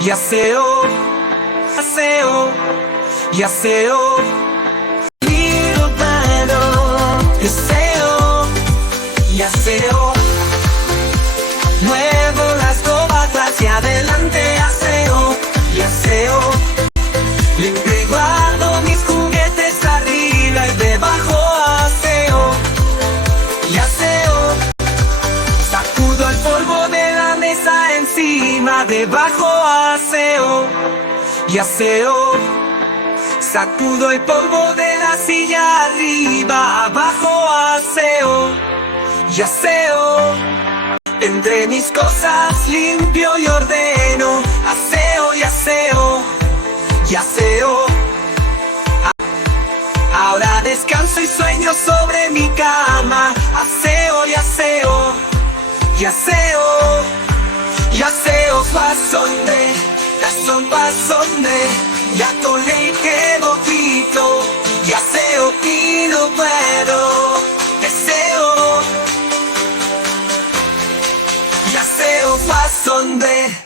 y aseo, aseo, y aseo. Miro claro, aseo, y aseo. Muevo las ropas hacia adelante, aseo, y aseo. Limpio y guardo mis juguetes arriba y debajo, aseo, y aseo. Sacudo el polvo de la mesa encima, debajo, aseo, y aseo. Sacudo el polvo de la silla arriba, abajo, aseo, y aseo. Entre mis cosas limpio y ordeno, aseo y aseo, y aseo. Ahora descanso y sueño sobre mi cama, aseo y aseo, y aseo. Y aseo pasonde, son pasonde, ya tolé que poquito, y aseo y no puedo, deseo. Y aseo pasonde.